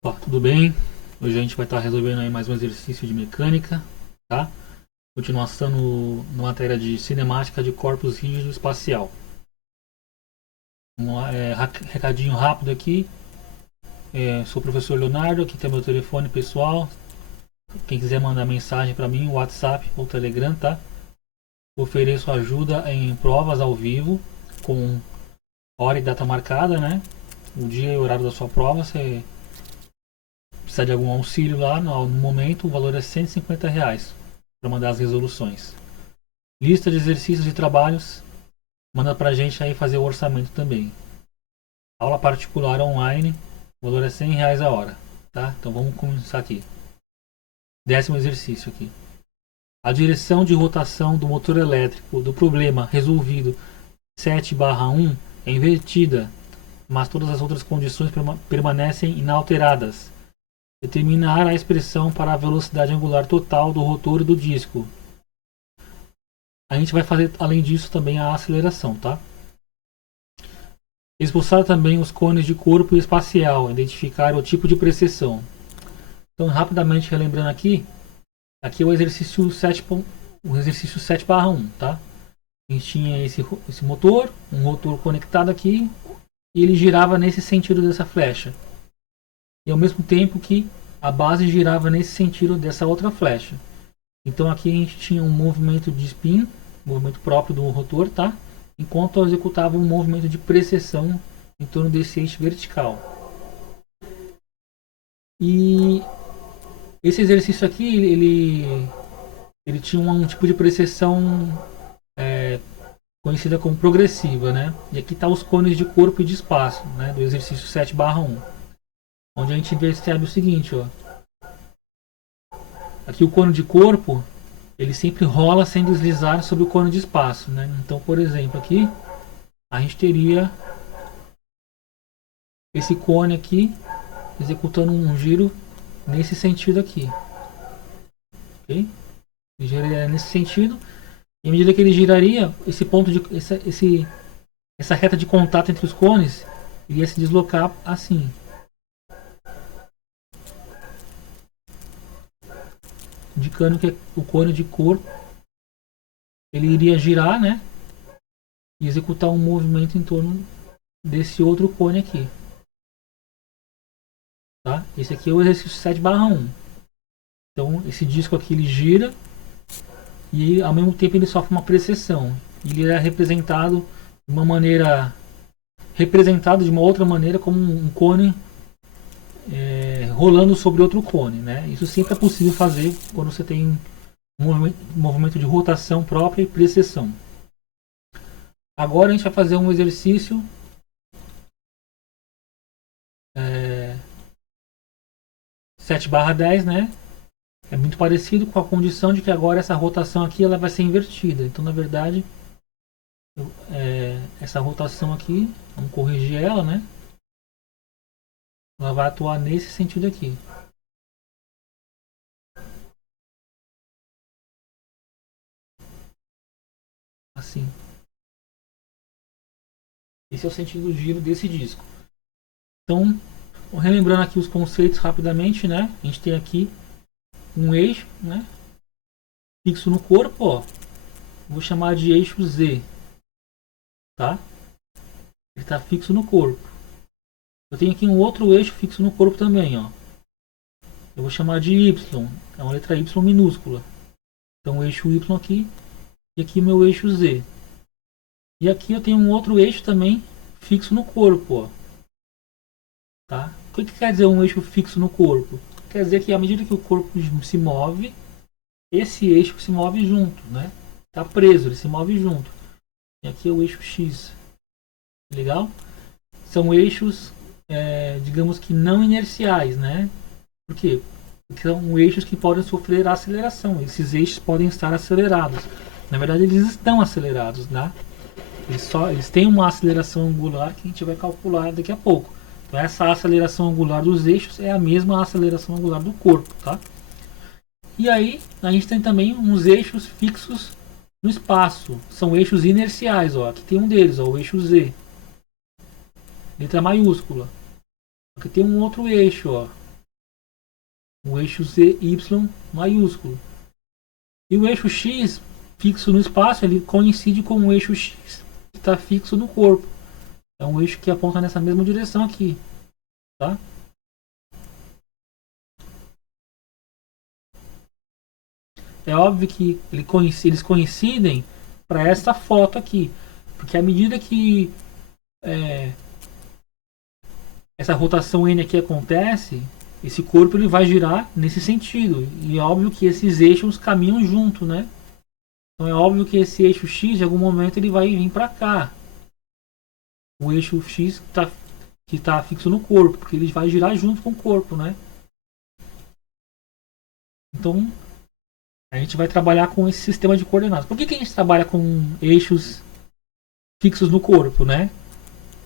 Opa, tudo bem? Hoje a gente vai estar resolvendo aí mais um exercício de mecânica, tá? Continuação na matéria de cinemática de corpos rígido espacial. Recadinho rápido aqui. Sou o professor Leonardo, aqui tem meu telefone pessoal. Quem quiser mandar mensagem para mim, WhatsApp ou Telegram, tá? Ofereço ajuda em provas ao vivo, com hora e data marcada, né? O dia e o horário da sua prova, você precisa de algum auxílio lá no momento, o valor é R$ 150 para mandar as resoluções. Lista de exercícios e trabalhos, manda pra gente aí fazer o orçamento também. Aula particular online, o valor é R$ 100 a hora, tá? Então vamos começar aqui. 10º exercício aqui. A direção de rotação do motor elétrico do problema resolvido 7/1 é invertida, mas todas as outras condições permanecem inalteradas. Determinar a expressão para a velocidade angular total do rotor e do disco. A gente vai fazer, além disso, também a aceleração, tá? Expulsar também os cones de corpo e espacial, identificar o tipo de precessão. Então, rapidamente relembrando aqui é o exercício 7/1, tá? A gente tinha esse motor, um rotor conectado aqui, e ele girava nesse sentido dessa flecha. E ao mesmo tempo que a base girava nesse sentido dessa outra flecha. Então aqui a gente tinha um movimento de spin, movimento próprio do rotor, tá? Enquanto eu executava um movimento de precessão em torno desse eixo vertical. E esse exercício aqui, ele tinha um tipo de precessão conhecida como progressiva, né? E aqui está os cones de corpo e de espaço, né? Do exercício 7/1, onde a gente percebe o seguinte, ó. Aqui o cone de corpo, ele sempre rola sem deslizar sobre o cone de espaço, né? Então, por exemplo, aqui a gente teria esse cone aqui executando um giro nesse sentido aqui, ok? Ele giraria nesse sentido, e à medida que ele giraria, esse ponto de essa reta de contato entre os cones iria se deslocar assim, indicando que o cone de corpo ele iria girar, né, e executar um movimento em torno desse outro cone aqui, tá? Esse aqui é o exercício 7/1. Então esse disco aqui ele gira e ao mesmo tempo ele sofre uma precessão. Ele é representado de uma outra maneira como um cone rolando sobre outro cone, né? Isso sempre é possível fazer quando você tem um movimento de rotação própria e precessão. Agora a gente vai fazer um exercício 7/10, né? É muito parecido com a condição de que agora essa rotação aqui ela vai ser invertida. Então, na verdade, essa rotação aqui, vamos corrigir ela, né? Ela vai atuar nesse sentido aqui. Assim. Esse é o sentido do giro desse disco. Então, relembrando aqui os conceitos rapidamente, né? A gente tem aqui um eixo, né? Fixo no corpo, ó. Vou chamar de eixo Z, tá? Ele está fixo no corpo. Eu tenho aqui um outro eixo fixo no corpo também, ó. Eu vou chamar de Y, é uma letra Y minúscula. Então o eixo Y aqui e aqui meu eixo Z. E aqui eu tenho um outro eixo também fixo no corpo, ó. Tá? O que quer dizer um eixo fixo no corpo? Quer dizer que à medida que o corpo se move, esse eixo se move junto, né? Tá preso, ele se move junto. E aqui é o eixo X. Legal? São eixos, digamos que não inerciais, né? Por quê? Porque são eixos que podem sofrer aceleração. Esses eixos podem estar acelerados. Na verdade, eles estão acelerados, né? Eles têm uma aceleração angular que a gente vai calcular daqui a pouco. Então, essa aceleração angular dos eixos é a mesma aceleração angular do corpo, tá? E aí, a gente tem também uns eixos fixos no espaço. São eixos inerciais, ó. Aqui tem um deles, ó, o eixo Z. Letra maiúscula. Aqui tem um outro eixo, ó. O eixo ZY maiúsculo. E o eixo X fixo no espaço, ele coincide com o eixo X que está fixo no corpo. É um eixo que aponta nessa mesma direção aqui. Tá? É óbvio que eles coincidem para essa foto aqui. Porque à medida que essa rotação N aqui acontece, esse corpo ele vai girar nesse sentido. E é óbvio que esses eixos caminham junto, né? Então é óbvio que esse eixo X, em algum momento, ele vai vir para cá. O eixo X que tá fixo no corpo, porque ele vai girar junto com o corpo, né? Então a gente vai trabalhar com esse sistema de coordenadas. Por que, que a gente trabalha com eixos fixos no corpo, né?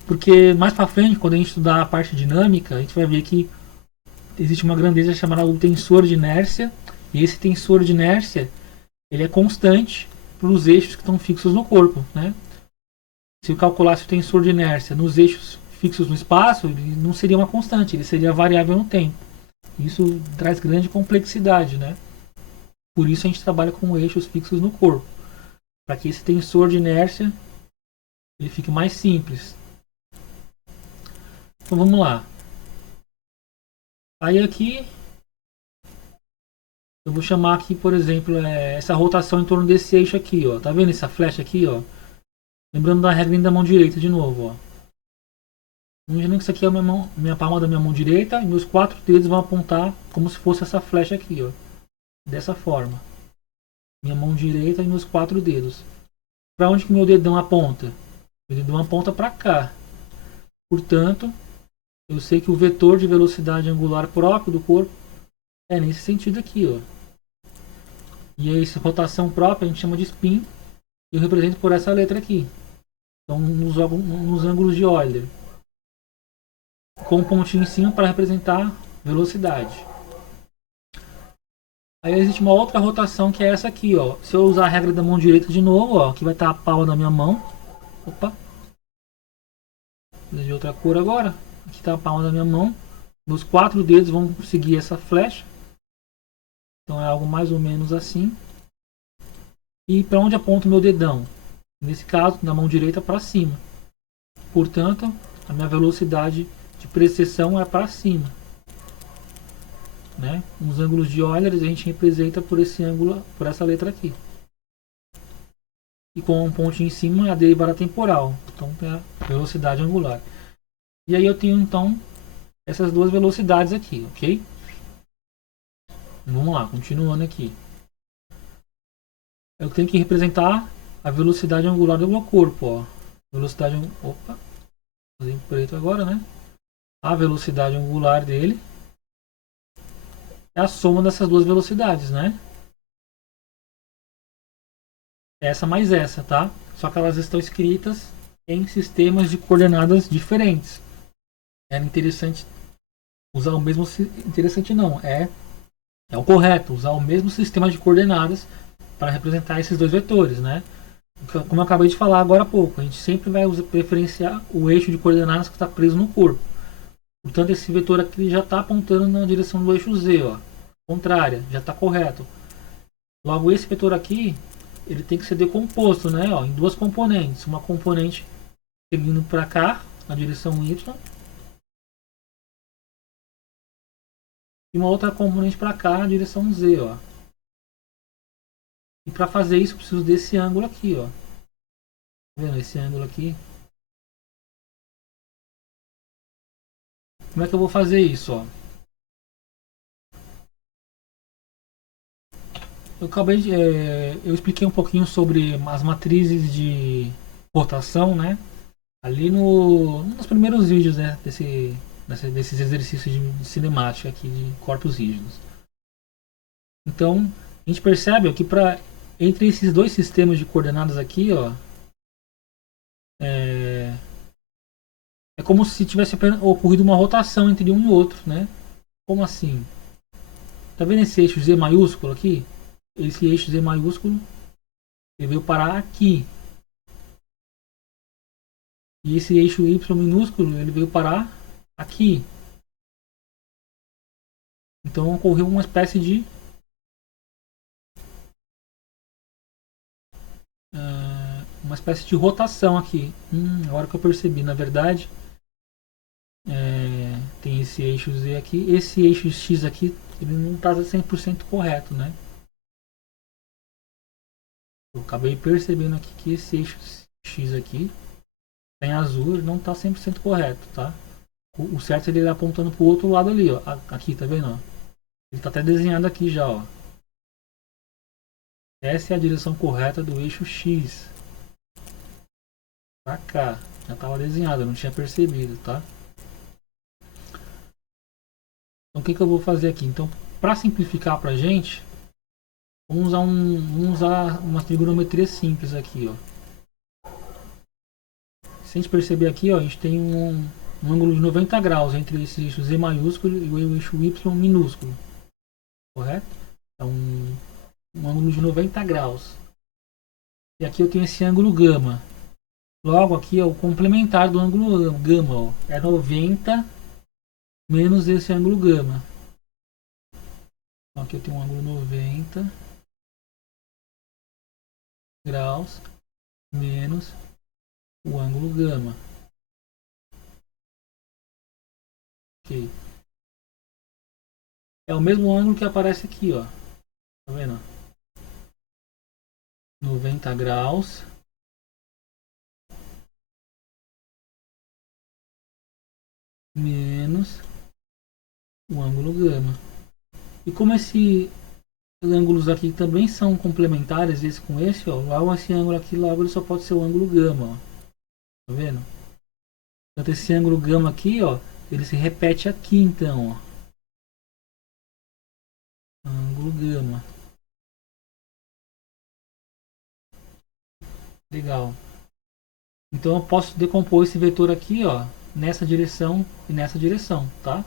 Porque mais para frente, quando a gente estudar a parte dinâmica, a gente vai ver que existe uma grandeza chamada o tensor de inércia, e esse tensor de inércia ele é constante para os eixos que estão fixos no corpo, né? Se eu calculasse o tensor de inércia nos eixos fixos no espaço, ele não seria uma constante, ele seria variável no tempo. Isso traz grande complexidade, né? Por isso a gente trabalha com eixos fixos no corpo, para que esse tensor de inércia ele fique mais simples. Então vamos lá. Aí aqui eu vou chamar aqui, por exemplo, essa rotação em torno desse eixo aqui, ó. Tá vendo essa flecha aqui, ó? Lembrando da regra da mão direita de novo, ó. Imaginando que isso aqui é a minha palma da minha mão direita e meus 4 dedos vão apontar como se fosse essa flecha aqui, ó. Dessa forma. Minha mão direita e meus 4 dedos. Para onde que meu dedão aponta? Meu dedão aponta para cá. Portanto, eu sei que o vetor de velocidade angular próprio do corpo é nesse sentido aqui, ó. E aí, essa rotação própria a gente chama de spin. Eu represento por essa letra aqui. Então, nos ângulos de Euler. Com um pontinho em cima para representar velocidade. Aí existe uma outra rotação que é essa aqui, ó. Se eu usar a regra da mão direita de novo, ó, aqui vai estar a palma da minha mão. Opa. De outra cor agora. Aqui está a palma da minha mão. Meus 4 dedos vão seguir essa flecha. Então é algo mais ou menos assim. E para onde aponta o meu dedão? Nesse caso, da mão direita para cima. Portanto, a minha velocidade de precessão é para cima. Né? Os ângulos de Euler a gente representa por esse ângulo, por essa letra aqui. E com um ponto em cima a derivada temporal. Então tem a velocidade angular. E aí eu tenho então essas duas velocidades aqui, ok? Vamos lá, continuando aqui. Eu tenho que representar a velocidade angular do meu corpo, ó. Velocidade, opa, fazer em preto agora, né? A velocidade angular dele é a soma dessas duas velocidades, né? Essa mais essa, tá? Só que elas estão escritas em sistemas de coordenadas diferentes. É interessante usar o mesmo... Interessante não, é o correto, usar o mesmo sistema de coordenadas para representar esses dois vetores, né? Como eu acabei de falar agora há pouco, a gente sempre vai preferenciar o eixo de coordenadas que está preso no corpo. Portanto, esse vetor aqui já está apontando na direção do eixo Z, ó, contrária, já está correto. Logo, esse vetor aqui, ele tem que ser decomposto, né, ó, em duas componentes. Uma componente seguindo para cá, na direção Y, e uma outra componente para cá, na direção Z, ó. E para fazer isso, eu preciso desse ângulo aqui, ó. Tá vendo esse ângulo aqui? Como é que eu vou fazer isso, ó? Eu expliquei um pouquinho sobre as matrizes de rotação, né? Ali nos primeiros vídeos, né? Desses exercícios de cinemática aqui de corpos rígidos. Então, a gente percebe ó, que entre esses dois sistemas de coordenadas aqui, ó, é, é como se tivesse ocorrido uma rotação entre um e outro, né? Como assim? Tá vendo esse eixo Z maiúsculo aqui? Esse eixo Z maiúsculo ele veio parar aqui. E esse eixo Y minúsculo ele veio parar aqui. Então ocorreu uma espécie de rotação aqui. Agora que eu percebi, na verdade, tem esse eixo Z aqui, esse eixo X aqui, ele não está 100% correto, né? Eu acabei percebendo aqui que esse eixo X aqui, em azul, ele não está 100% correto, tá? O certo é ele apontando para o outro lado ali, ó. Aqui, tá vendo? Ó? Ele está até desenhado aqui já, ó. Essa é a direção correta do eixo X. Pra cá. Já estava desenhado, eu não tinha percebido, tá? Então o que eu vou fazer aqui? Então, para simplificar pra gente, vamos usar uma trigonometria simples aqui, ó. Se a gente perceber aqui, ó, a gente tem um ângulo de 90 graus entre esse eixo Z maiúsculo e o eixo Y minúsculo. Correto? É um ângulo de 90 graus. E aqui eu tenho esse ângulo gama. Logo aqui é o complementar do ângulo gama, ó, é 90 menos esse ângulo gama. Então aqui eu tenho um ângulo 90 graus menos o ângulo gama. Ok. É o mesmo ângulo que aparece aqui, ó. Tá vendo? 90 graus menos o ângulo gama. E como esses ângulos aqui também são complementares, esse com esse, ó, logo esse ângulo aqui, logo ele só pode ser o ângulo gama, ó. Tá vendo? Então esse ângulo gama aqui, ó, ele se repete aqui então, ó. Ângulo gama. Legal. Então eu posso decompor esse vetor aqui, ó, nessa direção e nessa direção, tá?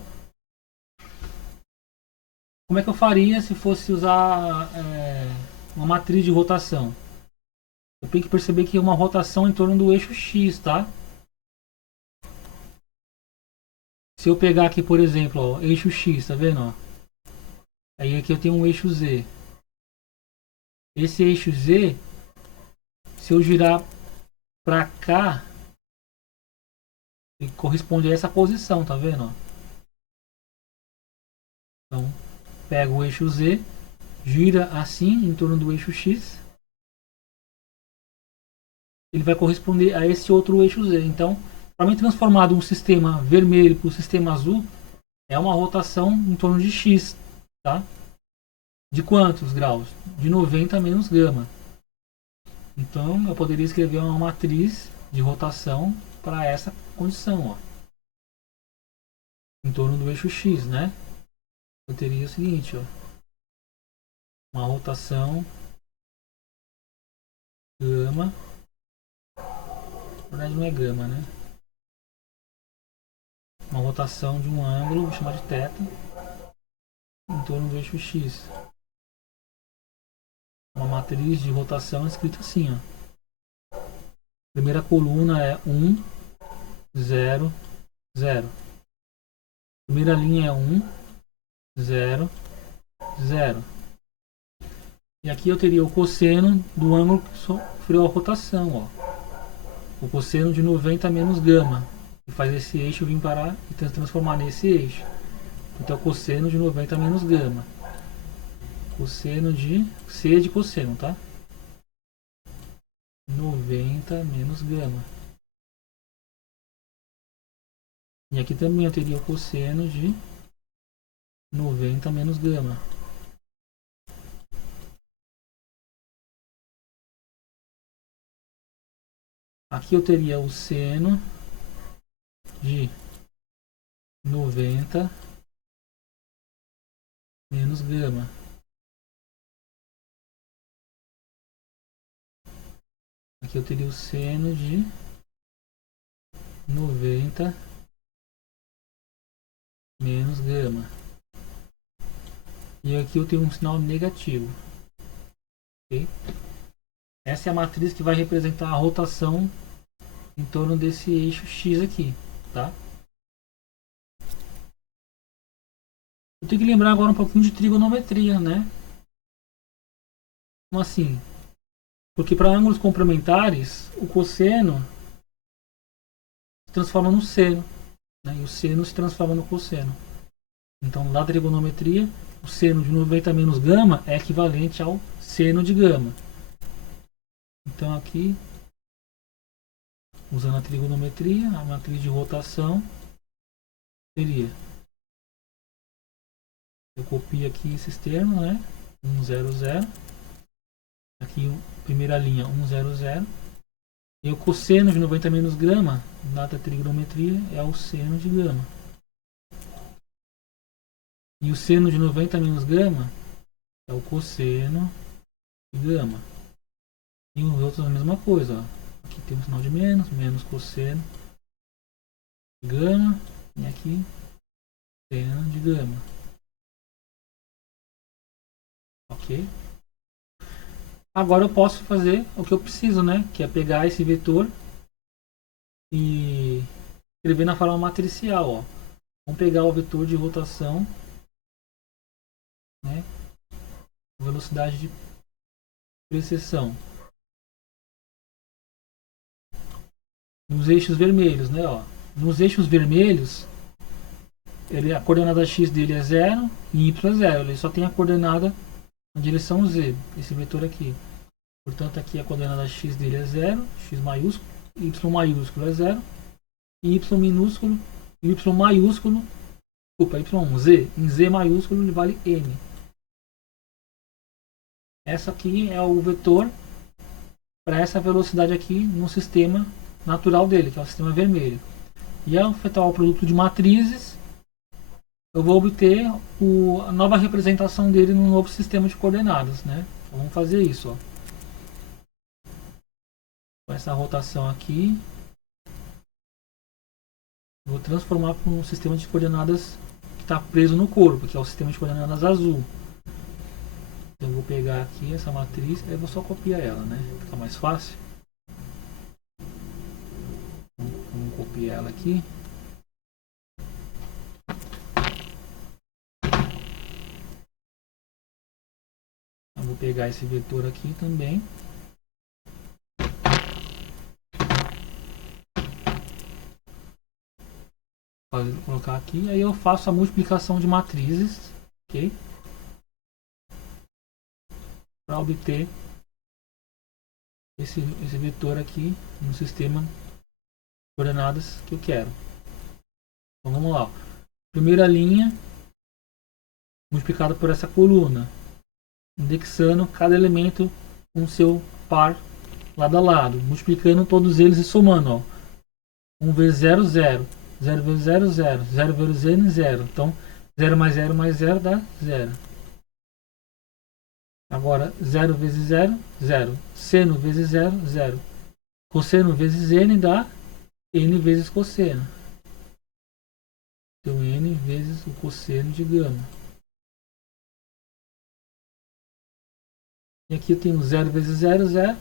Como é que eu faria se fosse usar uma matriz de rotação? Eu tenho que perceber que é uma rotação em torno do eixo X, tá? Se eu pegar aqui, por exemplo, ó, eixo X, tá vendo? Ó? Aí aqui eu tenho um eixo Z. Esse eixo Z, se eu girar para cá, ele corresponde a essa posição, tá vendo? Ó? Então, pego o eixo Z, gira assim em torno do eixo X, ele vai corresponder a esse outro eixo Z. Então, para mim transformar de um sistema vermelho para o sistema azul, é uma rotação em torno de X, tá? De quantos graus? De 90 menos gama. Então, eu poderia escrever uma matriz de rotação para essa condição, ó. Em torno do eixo X, né? Eu teria o seguinte, ó. Uma rotação gama. Na verdade não é gama, né? Uma rotação de um ângulo, vou chamar de θ, em torno do eixo X. Uma matriz de rotação escrita assim, ó. Primeira coluna é 1, 0, 0. Primeira linha é 1, 0, 0. E aqui eu teria o cosseno do ângulo que sofreu a rotação, ó. O cosseno de 90 menos gama, que faz esse eixo vir parar e transformar nesse eixo. Então, cosseno de 90 menos gama. Cosseno de C de cosseno, tá? 90 menos gama. E aqui também eu teria o cosseno de 90 menos gama. Aqui eu teria o seno de 90 menos gama. Aqui eu teria o seno de 90 menos gama. E aqui eu tenho um sinal negativo. Okay? Essa é a matriz que vai representar a rotação em torno desse eixo X aqui, tá? Eu tenho que lembrar agora um pouquinho de trigonometria, né? Como assim? Porque para ângulos complementares, o cosseno se transforma no seno, né? E o seno se transforma no cosseno. Então, na trigonometria, o seno de 90 menos gama é equivalente ao seno de gama. Então, aqui, usando a trigonometria, a matriz de rotação seria... Eu copio aqui esses termos, né? 1, 0, 0. Aqui, primeira linha, 1, 0, 0. E o cosseno de 90 menos gama, na trigonometria, é o seno de gama. E o seno de 90 menos gama é o cosseno de gama. E os outros a mesma coisa. Ó. Aqui tem um sinal de menos, menos cosseno de gama. E aqui, seno de gama. Ok? Agora eu posso fazer o que eu preciso, né? Que é pegar esse vetor e escrever na forma matricial. Ó. Vamos pegar o vetor de rotação, né? Velocidade de precessão nos eixos vermelhos, né? Ó. Nos eixos vermelhos, a coordenada x dele é 0 e y é 0. Ele só tem a coordenada na direção z, esse vetor aqui. Portanto, aqui a coordenada x dele é 0, x maiúsculo, y maiúsculo é 0, e y minúsculo, y maiúsculo, desculpa, y1, z, em z maiúsculo ele vale n. Essa aqui é o vetor para essa velocidade aqui no sistema natural dele, que é o sistema vermelho. E ao efetuar o produto de matrizes, eu vou obter a nova representação dele no novo sistema de coordenadas, né? Então, vamos fazer isso, ó. Com essa rotação aqui, vou transformar para um sistema de coordenadas que está preso no corpo, que é o sistema de coordenadas azul. Então, eu vou pegar aqui essa matriz, aí eu vou só copiar ela, né? Fica mais fácil. Vamos copiar ela aqui. Eu vou pegar esse vetor aqui também. Vou colocar aqui, aí eu faço a multiplicação de matrizes, ok? Para obter esse vetor aqui no sistema de coordenadas que eu quero. Então vamos lá. Primeira linha multiplicada por essa coluna, indexando cada elemento com seu par lado a lado, multiplicando todos eles e somando. Ó. 1 vezes 0, 0. 0 vezes 0, 0. 0 vezes n, 0. Então 0 mais 0 mais 0 dá 0. Agora 0 vezes 0, 0. Seno vezes 0, 0. Cosseno vezes n dá n vezes cosseno. Então n vezes o cosseno de gama. E aqui eu tenho 0 vezes 0, 0.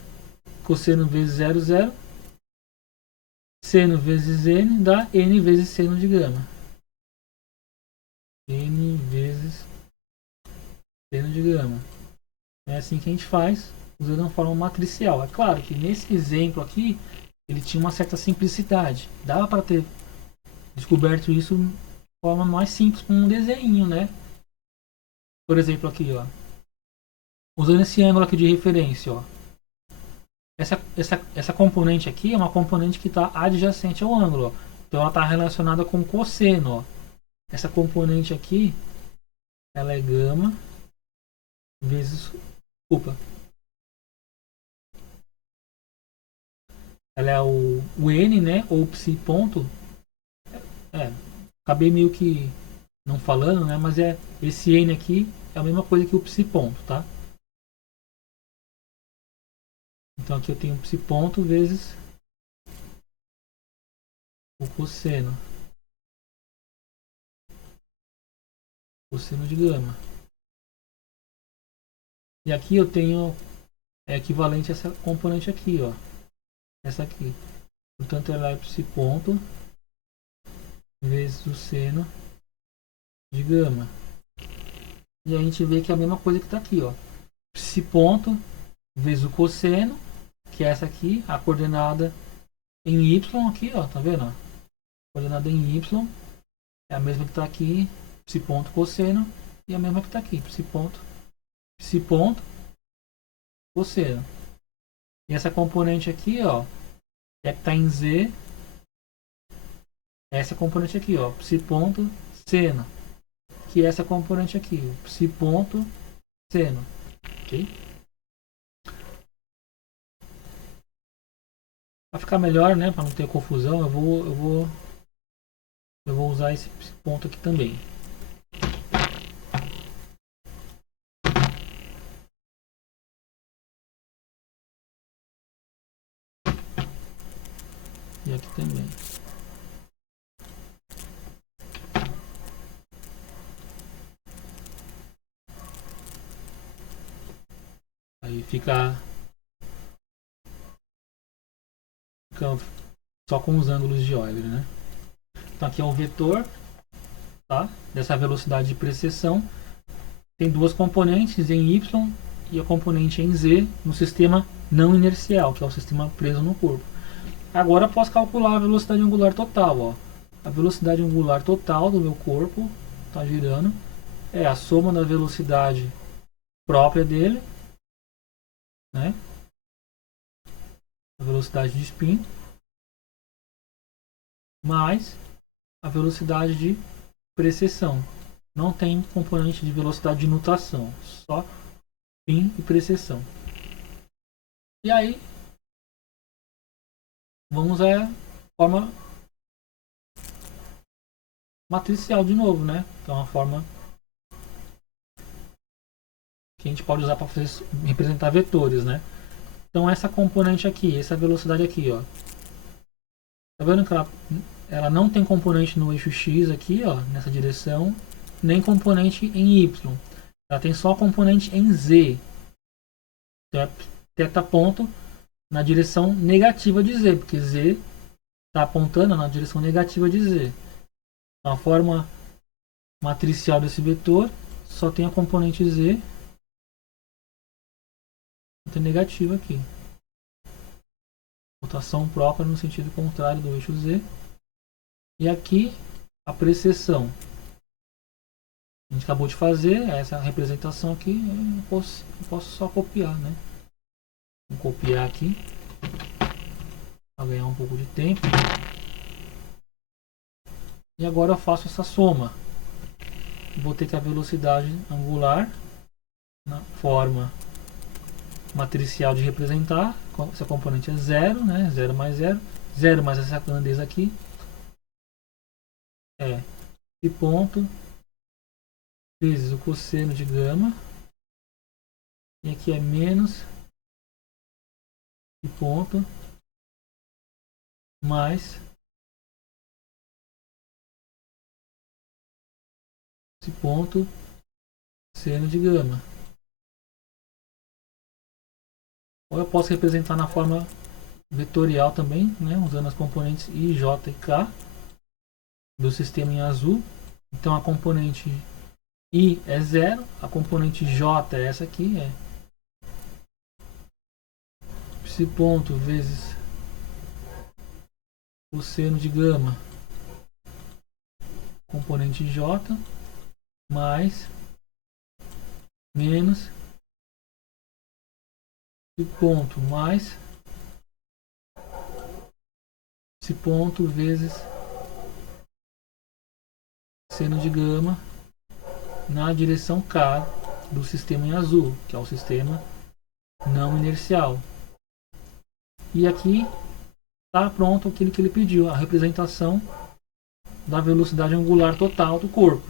Cosseno vezes 0, 0. Seno vezes n dá n vezes seno de gama. N vezes seno de gama. É assim que a gente faz, usando uma forma matricial. É claro que nesse exemplo aqui, ele tinha uma certa simplicidade. Dava para ter descoberto isso de forma mais simples, com um desenho, né? Por exemplo, aqui, ó. Usando esse ângulo aqui de referência, ó. Essa componente aqui é uma componente que está adjacente ao ângulo, ó. Então ela está relacionada com cosseno, ó. Essa componente aqui, ela é gama vezes... Desculpa. Ela é o n, né? Ou psi ponto. Acabei meio que não falando, né? Mas esse n aqui é a mesma coisa que o psi ponto, tá? Então aqui eu tenho psi ponto vezes o cosseno. Cosseno de gama. E aqui eu tenho equivalente a essa componente aqui, ó. Essa aqui. Portanto, ela é psi ponto vezes o seno de gama. E a gente vê que é a mesma coisa que está aqui, ó. Psi ponto vezes o cosseno, que é essa aqui, a coordenada em y aqui, ó, tá vendo? A coordenada em y é a mesma que está aqui, psi ponto cosseno, e a mesma que está aqui, psi ponto cosseno. E essa componente aqui, ó, é que está em z, essa componente aqui, ó, psi ponto seno, que é essa componente aqui, psi ponto seno, ok? Para ficar melhor, né, para não ter confusão, eu vou usar esse ponto aqui também. E aqui também. Aí fica só com os ângulos de Euler, né? Então aqui é um vetor, tá? Dessa velocidade de precessão. Tem duas componentes em y e a componente em z no sistema não inercial, que é o sistema preso no corpo. Agora eu posso calcular a velocidade angular total, ó. A velocidade angular total do meu corpo está girando é a soma da velocidade própria dele, né? A velocidade de spin mais a velocidade de precessão. Não tem componente de velocidade de nutação, só spin e precessão. E aí vamos à forma matricial de novo, né? Que é uma forma que a gente pode usar para representar vetores, né? Então essa componente aqui, essa velocidade aqui, ó. Tá vendo que ela não tem componente no eixo x aqui, ó, nessa direção, nem componente em y. Ela tem só componente em z. Então é θ ponto na direção negativa de z, porque z está apontando na direção negativa de z. Então a forma matricial desse vetor só tem a componente z negativa aqui. Rotação própria no sentido contrário do eixo z. E aqui a precessão. A gente acabou de fazer essa representação aqui. Eu posso só copiar, né? Vou copiar aqui para ganhar um pouco de tempo. E agora eu faço essa soma. Vou ter que a velocidade angular na forma matricial de representar, essa componente é zero, né? 0 mais 0, 0 mais essa grandeza aqui é esse ponto vezes o cosseno de gama, e aqui é menos esse ponto mais esse ponto seno de gama. Ou eu posso representar na forma vetorial também, né, usando as componentes I, J e K do sistema em azul. Então a componente I é 0, a componente J é essa aqui, é esse ponto vezes o seno de gama, componente J, mais menos esse ponto mais esse ponto vezes seno de gama na direção K do sistema em azul, que é o sistema não inercial. E aqui está pronto aquilo que ele pediu, a representação da velocidade angular total do corpo,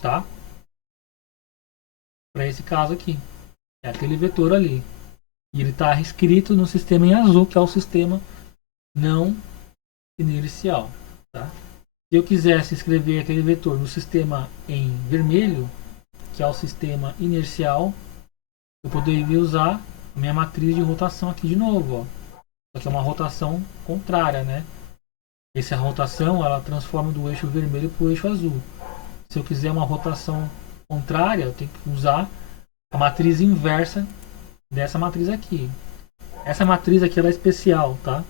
tá? Para esse caso aqui, é aquele vetor ali. E ele está escrito no sistema em azul, que é o sistema não inercial, tá? Se eu quisesse escrever aquele vetor no sistema em vermelho, que é o sistema inercial, eu poderia usar a minha matriz de rotação aqui de novo, ó. Só que é uma rotação contrária, né? Essa rotação ela transforma do eixo vermelho para o eixo azul. Se eu quiser uma rotação contrária, eu tenho que usar a matriz inversa dessa matriz aqui. Essa matriz aqui ela é especial, tá?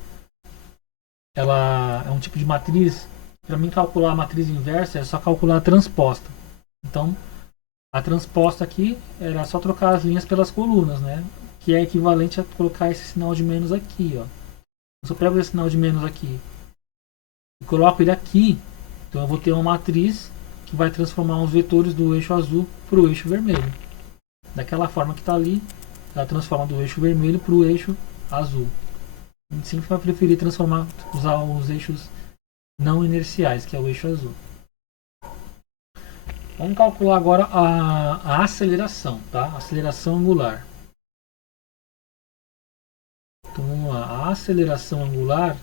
Ela é um tipo de matriz. Para mim calcular a matriz inversa é só calcular a transposta. Então, a transposta aqui era só trocar as linhas pelas colunas, né? Que é equivalente a colocar esse sinal de menos aqui, ó. Se eu pego esse sinal de menos aqui e coloco ele aqui, então eu vou ter uma matriz que vai transformar os vetores do eixo azul para o eixo vermelho. Daquela forma que está ali, ela transforma do eixo vermelho para o eixo azul. A gente sempre vai preferir usar os eixos não inerciais, que é o eixo azul. Vamos calcular agora a aceleração, tá? Aceleração angular. Então vamos lá, a aceleração angular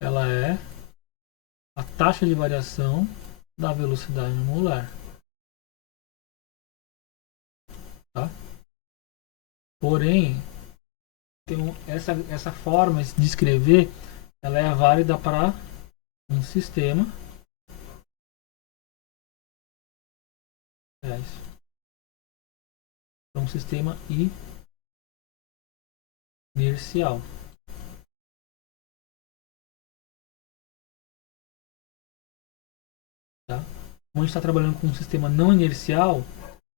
ela é a taxa de variação da velocidade angular, tá? Porém, essa forma de escrever ela é válida para um sistema para um sistema inercial. Tá? Como a gente está trabalhando com um sistema não inercial,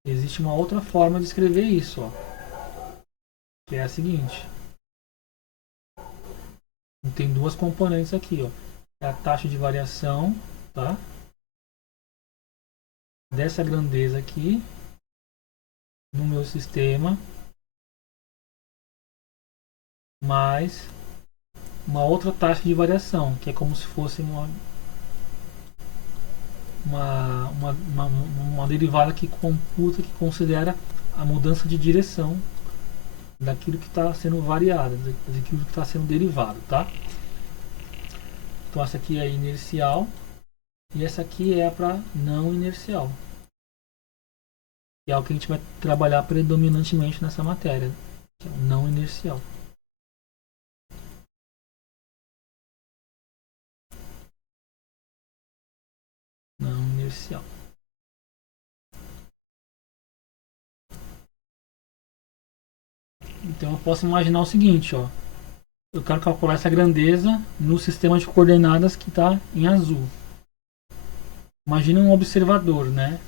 existe uma outra forma de escrever isso, ó, que é a seguinte. Tem duas componentes aqui, ó. É a taxa de variação, tá? Dessa grandeza aqui no meu sistema, mais uma outra taxa de variação, que é como se fosse uma derivada que computa, que considera a mudança de direção daquilo que está sendo variado, daquilo que está sendo derivado, tá? Então essa aqui é inercial e essa aqui é para não inercial, que é o que a gente vai trabalhar predominantemente nessa matéria, que é o não inercial. Não inercial. Então eu posso imaginar o seguinte, ó. Eu quero calcular essa grandeza no sistema de coordenadas que está em azul. Imagina um observador, né?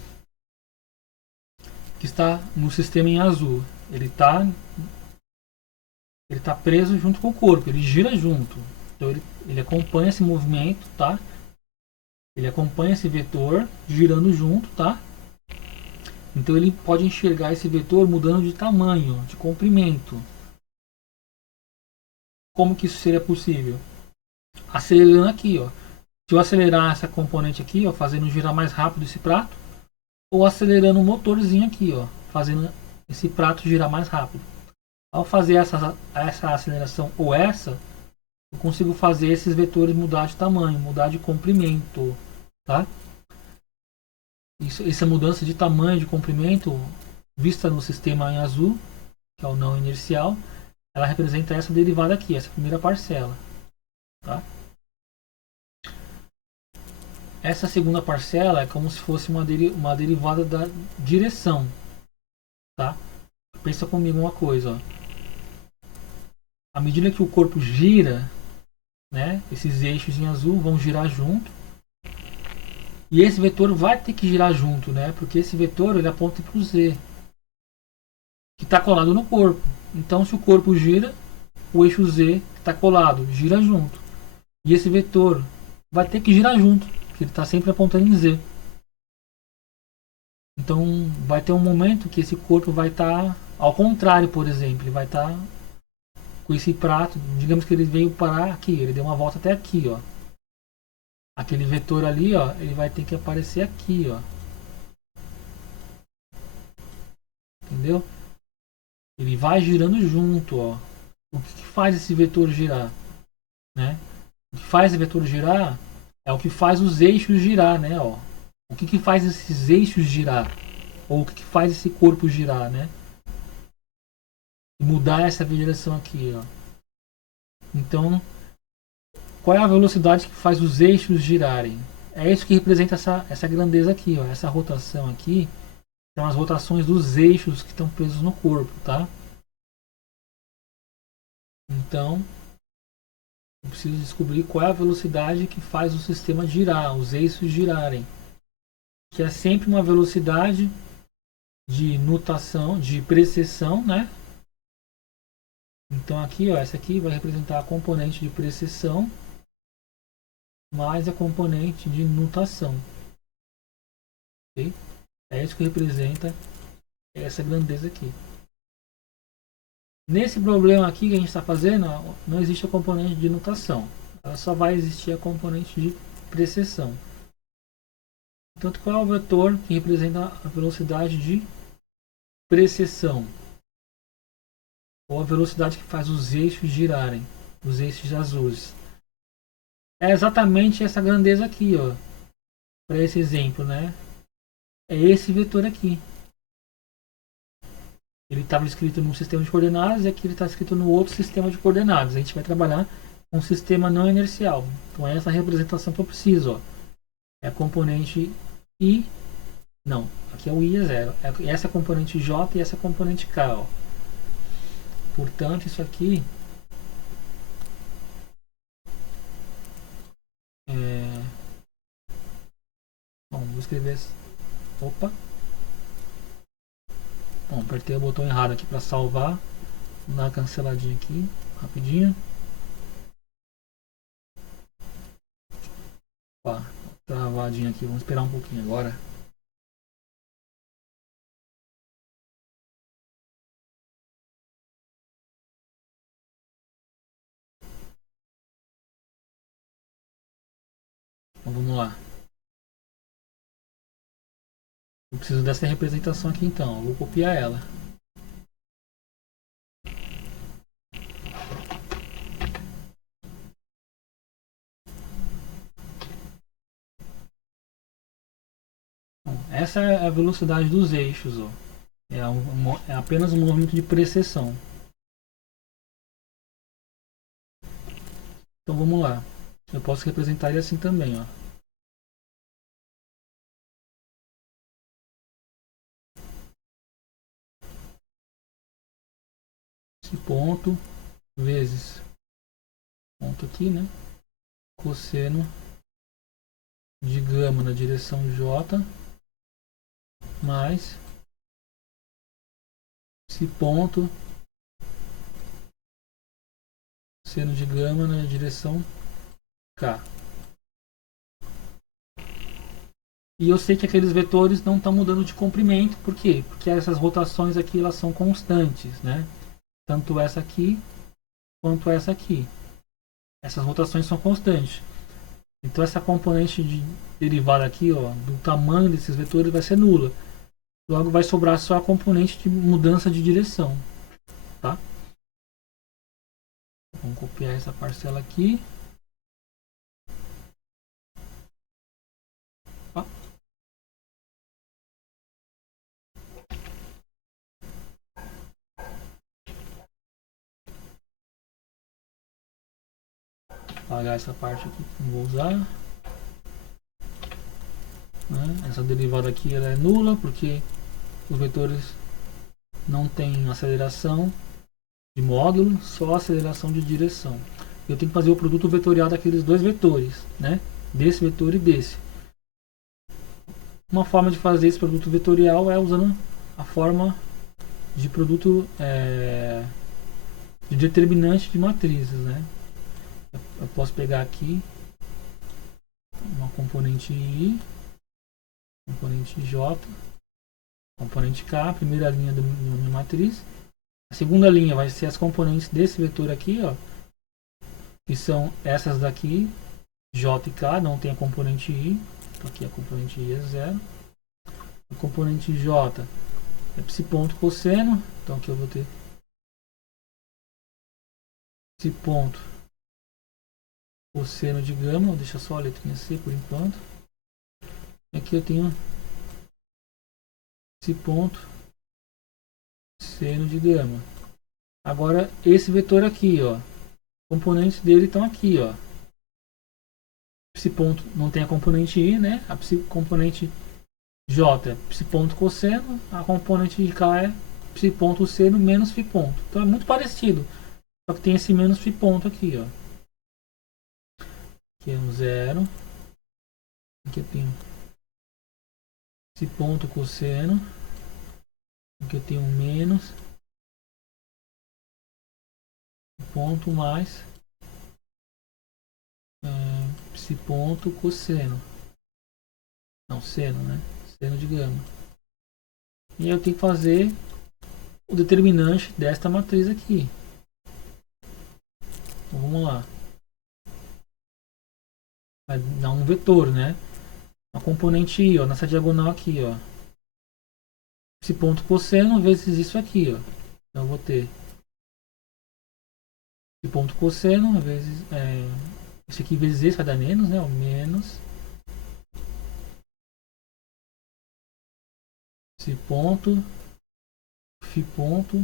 Que está no sistema em azul. Ele está preso junto com o corpo, ele gira junto. Então ele acompanha esse movimento, tá? Ele acompanha esse vetor girando junto, tá? Então ele pode enxergar esse vetor mudando de tamanho, de comprimento. Como que isso seria possível? Acelerando aqui, ó. Se eu acelerar essa componente aqui, ó, fazendo girar mais rápido esse prato, ou acelerando o motorzinho aqui, ó, fazendo esse prato girar mais rápido. Ao fazer essa aceleração ou essa, eu consigo fazer esses vetores mudar de tamanho, mudar de comprimento, tá? Essa mudança de tamanho, de comprimento, vista no sistema em azul, que é o não inercial, ela representa essa derivada aqui, essa primeira parcela, tá? Essa segunda parcela é como se fosse uma derivada da direção, tá? Pensa comigo uma coisa, ó. À medida que o corpo gira, né, esses eixos em azul vão girar junto. E esse vetor vai ter que girar junto, né? Porque esse vetor ele aponta para o Z, que está colado no corpo. Então, se o corpo gira, o eixo Z que está colado gira junto. E esse vetor vai ter que girar junto, porque ele está sempre apontando em Z. Então, vai ter um momento que esse corpo vai estar ao contrário, por exemplo. Ele vai estar com esse prato, digamos que ele veio parar aqui, ele deu uma volta até aqui, ó. Aquele vetor ali, ó, ele vai ter que aparecer aqui, ó. Entendeu? Ele vai girando junto, ó. O que faz esse vetor girar, né? O que faz esse vetor girar é o que faz os eixos girar, né, ó. O que faz esses eixos girar? Ou o que faz esse corpo girar, né? Mudar essa direção aqui, ó. Então, qual é a velocidade que faz os eixos girarem? É isso que representa essa grandeza aqui, ó. Essa rotação aqui são as rotações dos eixos que estão presos no corpo, tá? Então, eu preciso descobrir qual é a velocidade que faz o sistema girar, os eixos girarem. Que é sempre uma velocidade de nutação, de precessão, né? Então aqui, ó, essa aqui vai representar a componente de precessão mais a componente de nutação. Okay? É isso que representa essa grandeza aqui. Nesse problema aqui que a gente está fazendo, não existe a componente de nutação. Ela só vai existir a componente de precessão. Portanto, qual é o vetor que representa a velocidade de precessão? Ou a velocidade que faz os eixos girarem, os eixos azuis. É exatamente essa grandeza aqui, ó. Para esse exemplo, né? É esse vetor aqui. Ele estava escrito num sistema de coordenadas e aqui ele está escrito no outro sistema de coordenadas. A gente vai trabalhar com um sistema não inercial. Então é essa representação que eu preciso, ó. É a componente I. Não, aqui é o I é zero. É essa componente J e essa componente K, ó. Portanto, isso aqui é... Bom, vou escrever... Opa! Bom, apertei o botão errado aqui para salvar. Vou dar uma canceladinha aqui, rapidinho. Opa, travadinho aqui, vamos esperar um pouquinho agora. Então vamos lá. Eu preciso dessa representação aqui então, eu vou copiar ela. Bom, essa é a velocidade dos eixos, ó. É apenas um movimento de precessão. Então vamos lá. Eu posso representar ele assim também, ó. Esse ponto vezes ponto aqui, né? Cosseno de gama na direção J mais esse ponto seno de gama na direção K. E eu sei que aqueles vetores não estão mudando de comprimento, por quê? Porque essas rotações aqui elas são constantes, né? Tanto essa aqui quanto essa aqui. Essas rotações são constantes. Então essa componente de derivada aqui, ó, do tamanho desses vetores vai ser nula. Logo vai sobrar só a componente de mudança de direção, tá? Vamos copiar essa parcela aqui. Ó. Apagar essa parte aqui que não vou usar. Né? Essa derivada aqui ela é nula porque os vetores não têm aceleração de módulo, só aceleração de direção. Eu tenho que fazer o produto vetorial daqueles dois vetores, né? Desse vetor e desse. Uma forma de fazer esse produto vetorial é usando a forma de produto de determinante de matrizes, né? Eu posso pegar aqui uma componente I, componente J, componente K, a primeira linha da minha matriz. A segunda linha vai ser as componentes desse vetor aqui, ó, que são essas daqui, J e K, não tem a componente I, então aqui a componente I é zero. A componente J é psi ponto cosseno, então aqui eu vou ter psi ponto cosseno de gama, vou deixar só a letrinha C por enquanto. E aqui eu tenho psi ponto seno de gama. Agora esse vetor aqui, ó, componentes dele estão aqui, ó. psi ponto não tem a componente i, né? A psi componente j é psi ponto cosseno, a componente de k é psi ponto seno menos φ ponto. Então é muito parecido, só que tem esse menos φ ponto aqui, ó. Aqui é um zero, aqui eu tenho psi ponto cosseno, aqui eu tenho um menos φ ponto mais psi ponto cosseno, não, seno, né? Seno de gama. E eu tenho que fazer o determinante desta matriz aqui. Então vamos lá. Vai dar um vetor, né? A componente i, ó, nessa diagonal aqui, ó. Esse ponto cosseno vezes isso aqui, ó. Então eu vou ter esse ponto cosseno vezes isso aqui vezes esse vai dar menos, né? O menos esse ponto φ ponto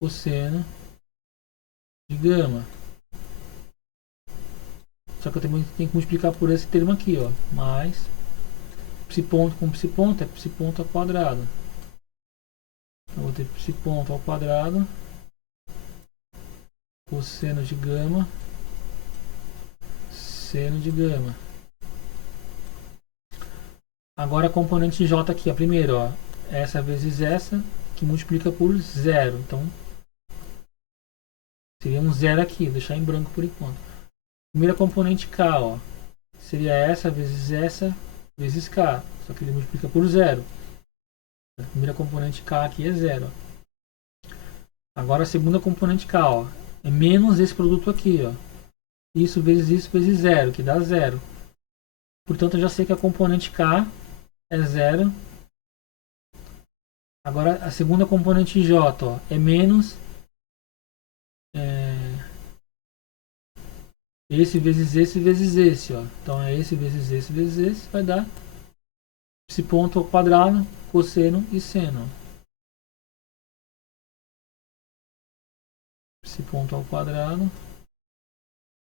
cosseno de gama. Só que eu também tenho que multiplicar por esse termo aqui, ó. Mais psi ponto com psi ponto é psi ponto ao quadrado. Então eu vou ter psi ponto ao quadrado cosseno de gama seno de gama. Agora a componente j aqui, a primeira, ó, essa vezes essa, que multiplica por zero. Então seria um zero aqui, vou deixar em branco por enquanto. Primeira componente k, ó, seria essa vezes k, só que ele multiplica por zero. A primeira componente k aqui é zero. Agora a segunda componente k, ó, é menos esse produto aqui, ó. Isso vezes zero, que dá zero. Portanto, eu já sei que a componente k é zero. Agora a segunda componente j, ó, é menos esse vezes esse, ó. Então é esse vezes esse, vai dar esse ponto ao quadrado, cosseno e seno. Esse ponto ao quadrado,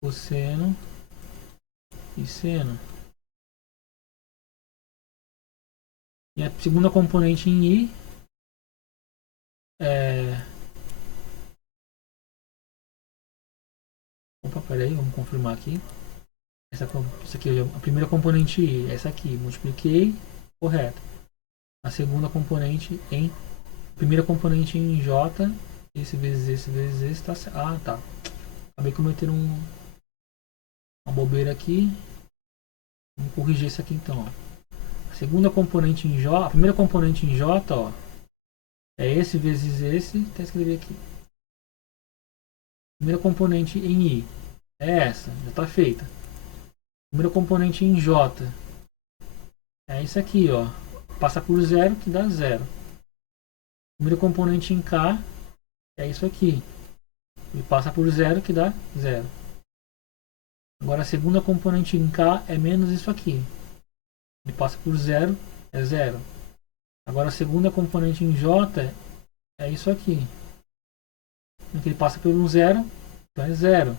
cosseno e seno. E a segunda componente em i é... Opa, peraí, vamos confirmar aqui. Essa aqui é a primeira componente i, essa aqui, multipliquei, correto. A segunda componente em... Primeira componente em j, esse vezes esse, tá... Ah, tá. Acabei cometendo uma bobeira aqui. Vamos corrigir isso aqui então, ó. A segunda componente em j, a primeira componente em j, ó, é esse vezes esse, até escrever aqui. Primeira componente em i é essa, já está feita. Primeira componente em j é isso aqui, ó. Passa por zero, que dá zero. Primeira componente em k é isso aqui. E passa por zero, que dá zero. Agora a segunda componente em k é menos isso aqui. Ele passa por zero, é zero. Agora a segunda componente em j é isso aqui. Ele passa por um zero, então é zero.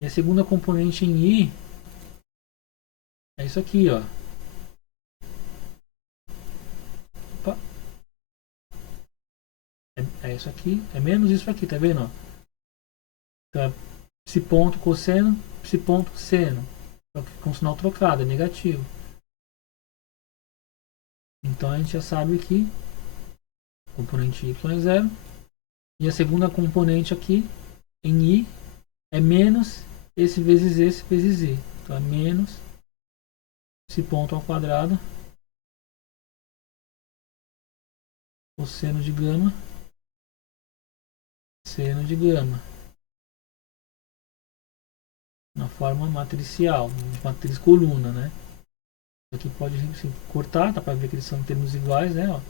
E a segunda componente em i é isso aqui, ó. Opa. É isso aqui, é menos isso aqui, tá vendo? Então é psi ponto cosseno, psi ponto seno. Com sinal trocado, é negativo. Então a gente já sabe que a componente y é zero. E a segunda componente aqui, em i, é menos esse vezes i. Então é menos esse ponto ao quadrado, cosseno de gama, seno de gama. Na forma matricial, matriz coluna, né? Aqui pode assim, cortar, dá para ver que eles são termos iguais, né? Ó.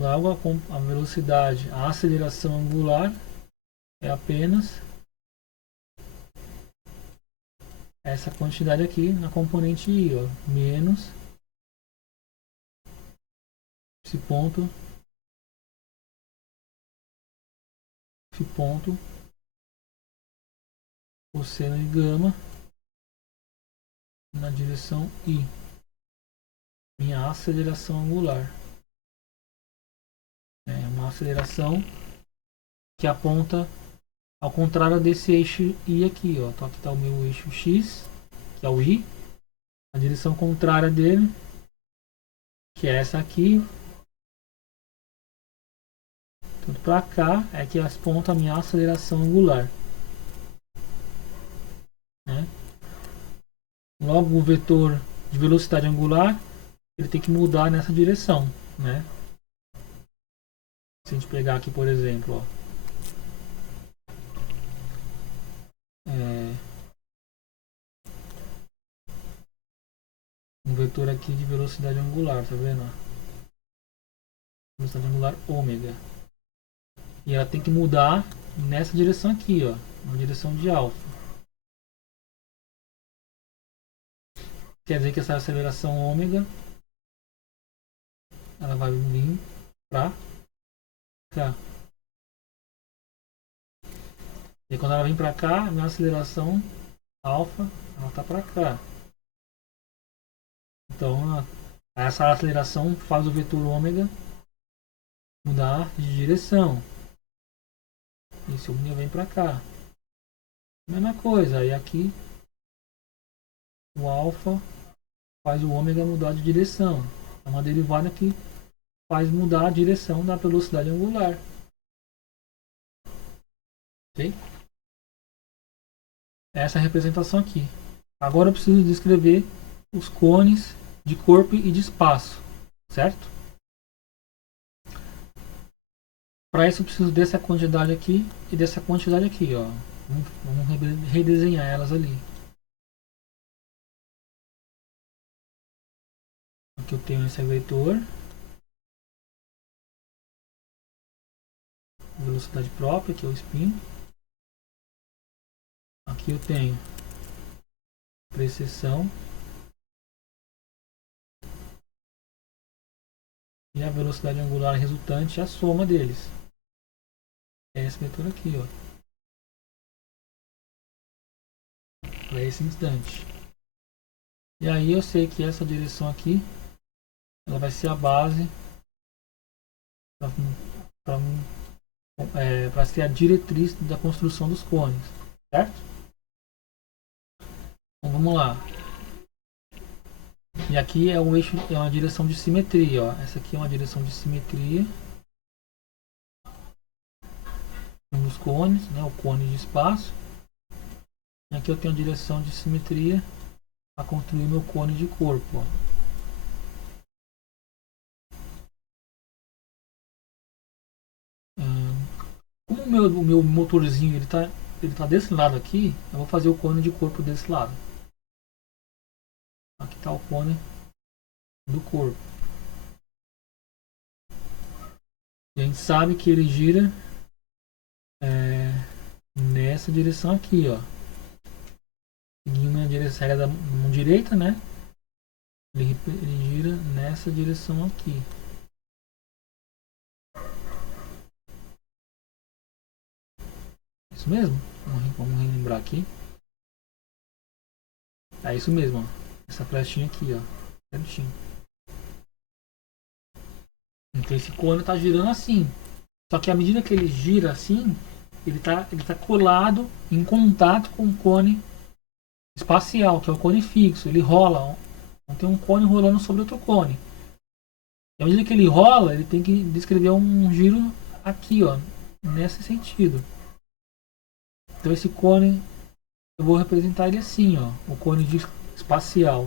Logo a velocidade, a aceleração angular é apenas essa quantidade aqui na componente i, ó, menos esse ponto cosseno de gama na direção I. Minha aceleração angular. É uma aceleração que aponta ao contrário desse eixo I aqui, ó. Então aqui está o meu eixo X, que é o I. A direção contrária dele, que é essa aqui. Tanto para cá é que aponta a minha aceleração angular. Né? Logo, o vetor de velocidade angular ele tem que mudar nessa direção. Né? Se a gente pegar aqui, por exemplo, ó, um vetor aqui de velocidade angular, tá vendo? Velocidade angular ômega. E ela tem que mudar nessa direção aqui, ó, na direção de alfa. Quer dizer que essa aceleração ômega ela vai vir para cá. E quando ela vem para cá, a minha aceleração alfa ela tá para cá. Então essa aceleração faz o vetor ômega mudar de direção. E esse ômega vem para cá. Mesma coisa, aí aqui o alfa faz o ômega mudar de direção. É uma derivada que faz mudar a direção da velocidade angular. Ok? Essa é a representação aqui. Agora eu preciso descrever os cones de corpo e de espaço, certo? Para isso eu preciso dessa quantidade aqui e dessa quantidade aqui, ó. Vamos redesenhar elas ali. Aqui eu tenho esse vetor, velocidade própria, que é o spin. Aqui eu tenho precessão e a velocidade angular resultante, a soma deles. É esse vetor aqui, ó. Para esse instante. E aí eu sei que essa direção aqui ela vai ser a base para ser a diretriz da construção dos cones, certo? Então vamos lá. E aqui é um eixo, é uma direção de simetria, ó. Essa aqui é uma direção de simetria nos cones, né? O cone de espaço. E aqui eu tenho a direção de simetria para construir meu cone de corpo, ó. Como o meu motorzinho ele tá desse lado aqui, eu vou fazer o cone de corpo desse lado. Aqui está o cone do corpo. E a gente sabe que ele gira nessa direção aqui, ó. Seguindo a direção da mão direita, né? Ele gira nessa direção aqui. Isso mesmo? Vamos relembrar aqui. É isso mesmo, ó. Essa flechinha aqui, ó. Certinho. Então esse cone está girando assim. Só que à medida que ele gira assim, ele tá colado em contato com o cone espacial, que é o cone fixo. Ele rola. Então tem um cone rolando sobre outro cone. E à medida que ele rola, ele tem que descrever um giro aqui, ó, nesse sentido. Então esse cone, eu vou representar ele assim, ó, o cone espacial.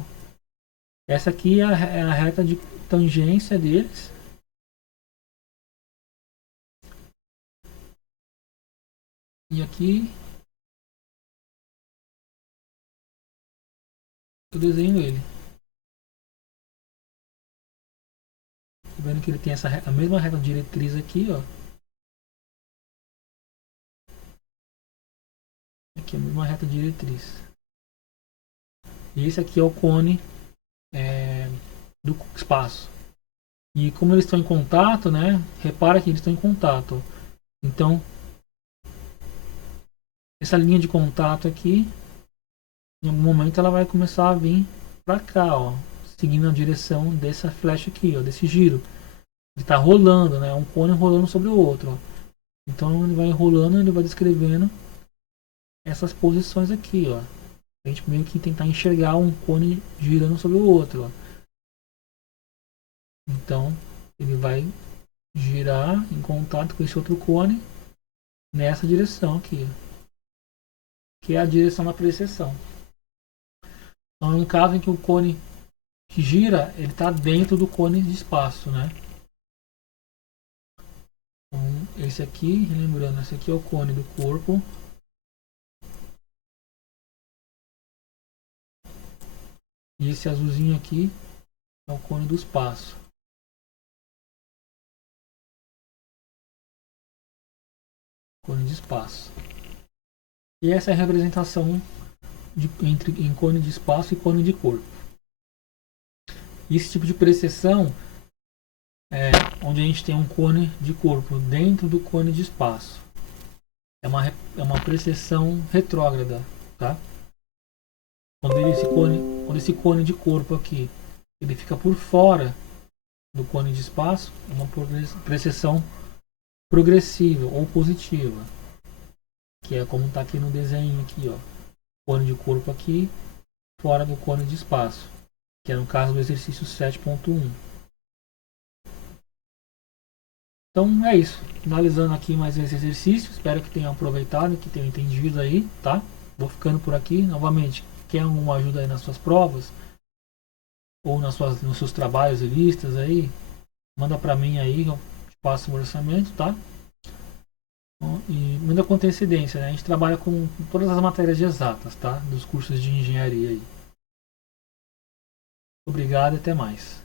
Essa aqui é a reta de tangência deles. E aqui eu desenho ele. Tá vendo que ele tem a mesma reta diretriz aqui, ó. Aqui é a mesma reta diretriz. E esse aqui é o cone do espaço. E como eles estão em contato, né? Repara que eles estão em contato. Então, essa linha de contato aqui, em algum momento ela vai começar a vir para cá, ó, seguindo a direção dessa flecha aqui, ó, desse giro. Ele está rolando, né? Um cone rolando sobre o outro, ó. Então ele vai enrolando, ele vai descrevendo essas posições aqui, ó. A gente meio que tentar enxergar um cone girando sobre o outro, ó. Então ele vai girar em contato com esse outro cone nessa direção aqui, que é a direção da precessão. Então é um caso em que o cone que gira, ele está dentro do cone de espaço, né? Então, esse aqui, lembrando, esse aqui é o cone do corpo. E esse azulzinho aqui é o cone do espaço. Cone de espaço. E essa é a representação em cone de espaço e cone de corpo. E esse tipo de precessão é onde a gente tem um cone de corpo dentro do cone de espaço. É uma precessão retrógrada, tá? Quando esse cone de corpo aqui ele fica por fora do cone de espaço, é uma precessão progressiva ou positiva, que é como está aqui no desenho aqui, ó, cone de corpo aqui fora do cone de espaço, que é no caso do exercício 7.1. Então é isso, finalizando aqui mais esse exercício, espero que tenham aproveitado, que tenham entendido aí, tá? Vou ficando por aqui, novamente, quer alguma ajuda aí nas suas provas ou nos seus trabalhos e listas aí, manda para mim aí, eu te passo o orçamento, tá? E manda com antecedência, né? A gente trabalha com todas as matérias de exatas, tá? Dos cursos de engenharia aí. Obrigado e até mais.